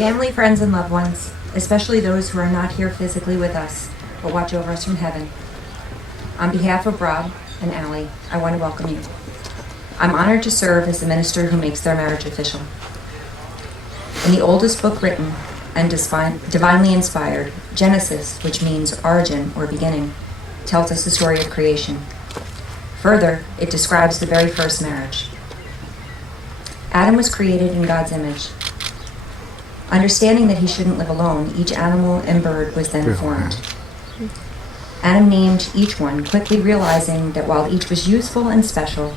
Family, friends, and loved ones, especially those who are not here physically with us, but watch over us from heaven. On behalf of Rob and Allie, I want to welcome you. I'm honored to serve as the minister who makes their marriage official. In the oldest book written and divinely inspired, Genesis, which means origin or beginning, tells us the story of creation. Further, it describes the very first marriage. Adam was created in God's image. Understanding that he shouldn't live alone, each animal and bird was then formed. Adam named each one, quickly realizing that while each was useful and special,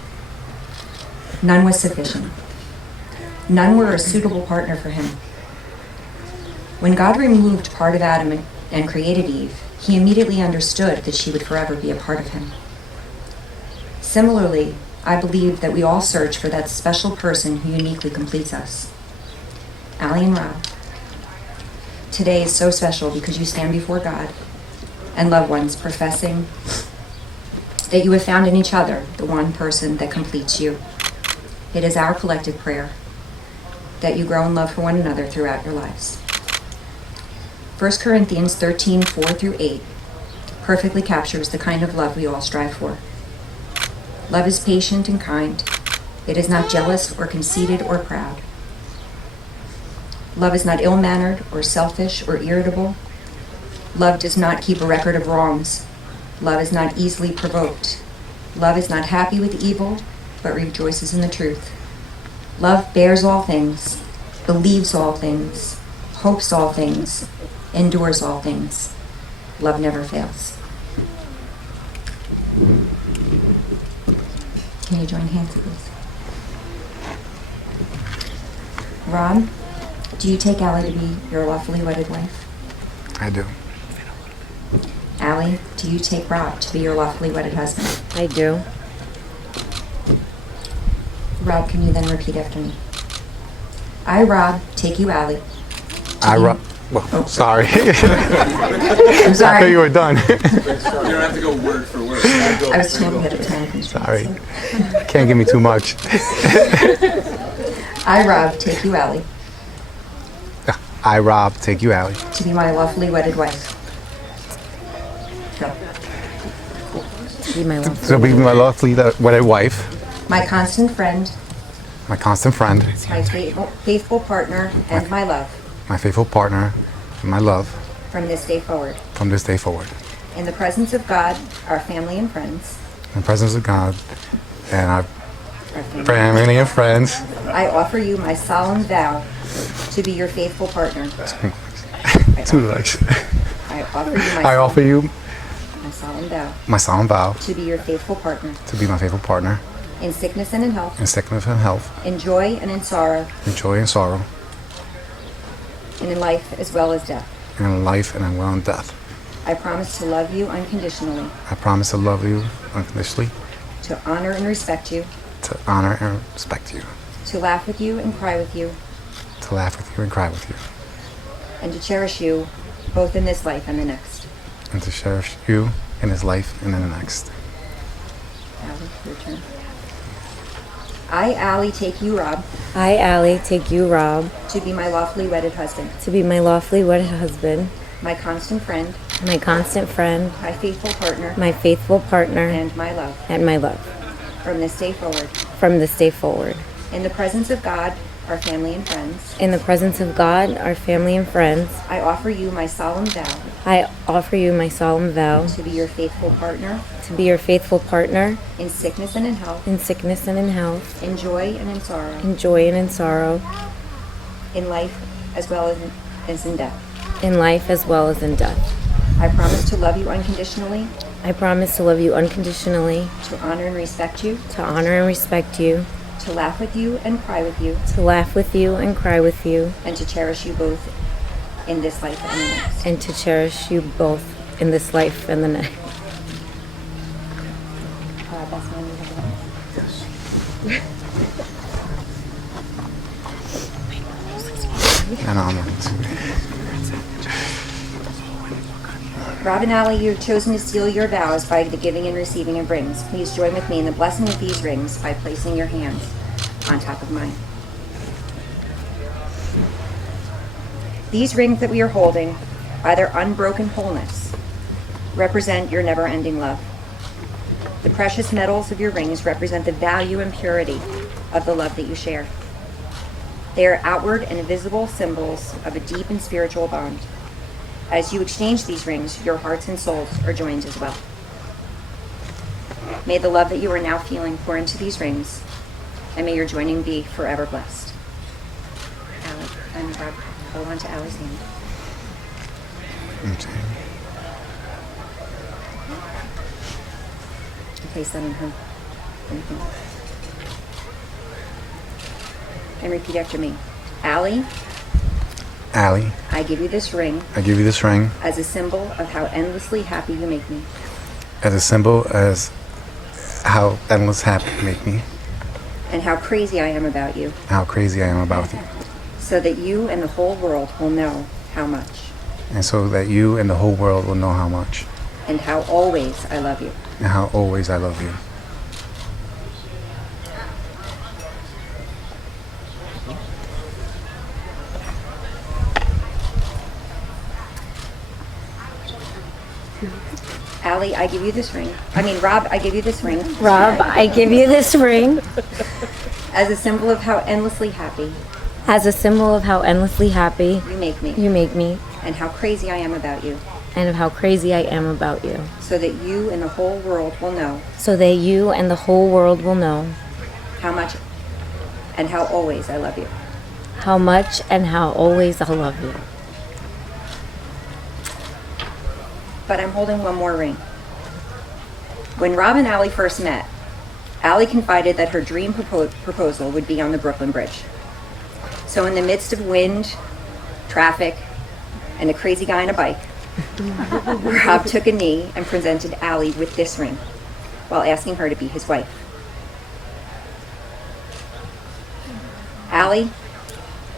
none was sufficient. None were a suitable partner for him. When God removed part of Adam and created Eve, he immediately understood that she would forever be a part of him. Similarly, I believe that we all search for that special person who uniquely completes us. Allie and Rob. Today is so special because you stand before God and loved ones professing that you have found in each other the one person that completes you. It is our collective prayer that you grow in love for one another throughout your lives. 1 Corinthians 13, 4 through 8 perfectly captures the kind of love we all strive for. Love is patient and kind. It is not jealous or conceited or proud. Love is not ill-mannered or selfish or irritable. Love does not keep a record of wrongs. Love is not easily provoked. Love is not happy with evil, but rejoices in the truth. Love bears all things, believes all things, hopes all things, endures all things. Love never fails. Can you join hands, please? Rob, do you take Allie to be your lawfully wedded wife? I do. Allie, do you take Rob to be your lawfully wedded husband? I do. Rob, can you then repeat after me? I, Rob, take you, Allie. Well, sorry. I'm I sorry. thought you were done. You don't have to go word for word. I was trying to get a time constraint. Sorry. Can't give me too much. I, Rob, take you, Allie, I, Rob, take you, Allie, to be my lawfully wedded wife. Go. Be my love. to be my lawfully wedded wife, My constant friend, my constant friend, my faithful partner, and my love my faithful partner, and my love from this day forward. from this day forward. In the presence of God, our family and friends, In the presence of God and our our family, family and friends, I offer you my solemn vow to be your faithful partner. too much. I offer you I offer you my solemn vow my solemn vow to be your faithful partner to be my faithful partner in sickness and in health, in sickness and health, in joy and in sorrow, in joy and sorrow, and in life as well as death. and in life and in will and death. I promise to love you unconditionally, I promise to love you unconditionally, to honor and respect you, to honor and respect you, to laugh with you and cry with you, to laugh with you and cry with you, and to cherish you both in this life and the next. and to cherish you in this life and in the next. Allie, your turn. I, Allie, take you, Rob, I, Allie, take you, Rob, to be my lawfully wedded husband, to be my lawfully wedded husband, my constant friend, my constant friend, my faithful partner, my faithful partner, and my love and my love from this day forward. from this day forward. In the presence of God, our family and friends, In the presence of God, our family and friends, I offer you my solemn vow I offer you my solemn vow to be your faithful partner to be your faithful partner in sickness and in health, in sickness and in health, in joy and in sorrow, in joy and in sorrow, in life as well as in death. in life as well as in death. I promise to love you unconditionally, I promise to love you unconditionally, to honor and respect you, to honor and respect you, to laugh with you and cry with you, to laugh with you and cry with you, and to cherish you both in this life and the next. and to cherish you both in this life and the next. That's my new vow. And I'm going to Rob and Allie, you have chosen to seal your vows by the giving and receiving of rings. Please join with me in the blessing of these rings by placing your hands on top of mine. These rings that we are holding, by their unbroken wholeness, represent your never-ending love. The precious metals of your rings represent the value and purity of the love that you share. They are outward and visible symbols of a deep and spiritual bond. As you exchange these rings, your hearts and souls are joined as well. May the love that you are now feeling pour into these rings, and may your joining be forever blessed. Allie and Rob, hold on to Allie's hand. Place that on her. And repeat after me. Allie, Allie, I give you this ring I give you this ring as a symbol of how endlessly happy you make me. as a symbol as how endless happy you make me, And how crazy I am about you. how crazy I am about you. so that you and the whole world will know how much and so that you and the whole world will know how much and how always I love you. and how always I love you. Allie, I give you this ring. Rob, I give you this ring Rob, I give you this ring as a symbol of how endlessly happy as a symbol of how endlessly happy you make me you make me and how crazy I am about you, and of how crazy I am about you, so that you and the whole world will know so that you and the whole world will know how much and how always I love you. how much and how always I love you. But I'm holding one more ring. When Rob and Allie first met, Allie confided that her dream proposal would be on the Brooklyn Bridge. So in the midst of wind, traffic, and a crazy guy on a bike, Rob took a knee and presented Allie with this ring while asking her to be his wife. Allie,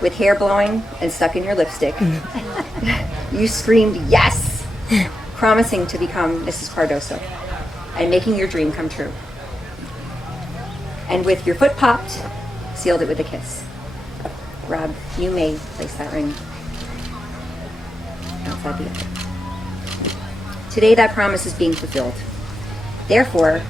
with hair blowing and stuck in your lipstick, you screamed yes, promising to become Mrs. Cardoso and making your dream come true. And with your foot popped, sealed it with a kiss. Rob, you may place that ring outside the altar. Today that promise is being fulfilled. Therefore,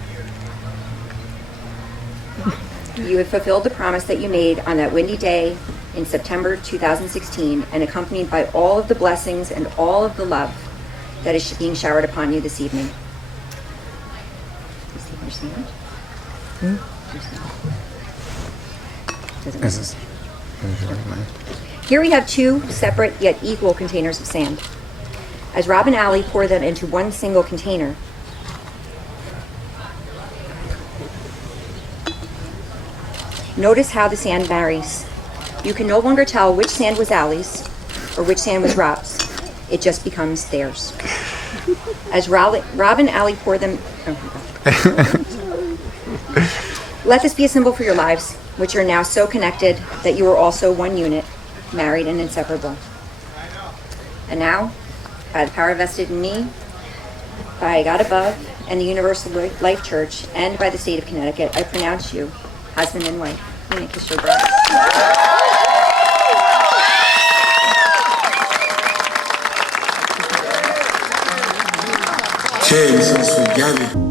you have fulfilled the promise that you made on that windy day in September 2016, and accompanied by all of the blessings and all of the love that is being showered upon you this evening. Please take your stand. Your stand. Doesn't This matter. is Here we have two separate yet equal containers of sand. As Rob and Allie pour them into one single container, notice how the sand varies. You can no longer tell which sand was Allie's or which sand was Rob's. It just becomes theirs. As Rob and Allie pour them... Let this be a symbol for your lives, which are now so connected that you are also one unit, married and inseparable. And now, by the power vested in me, by God above, and the Universal Life Church, and by the state of Connecticut, I pronounce you husband and wife. You may kiss your bride. Kids, forget it.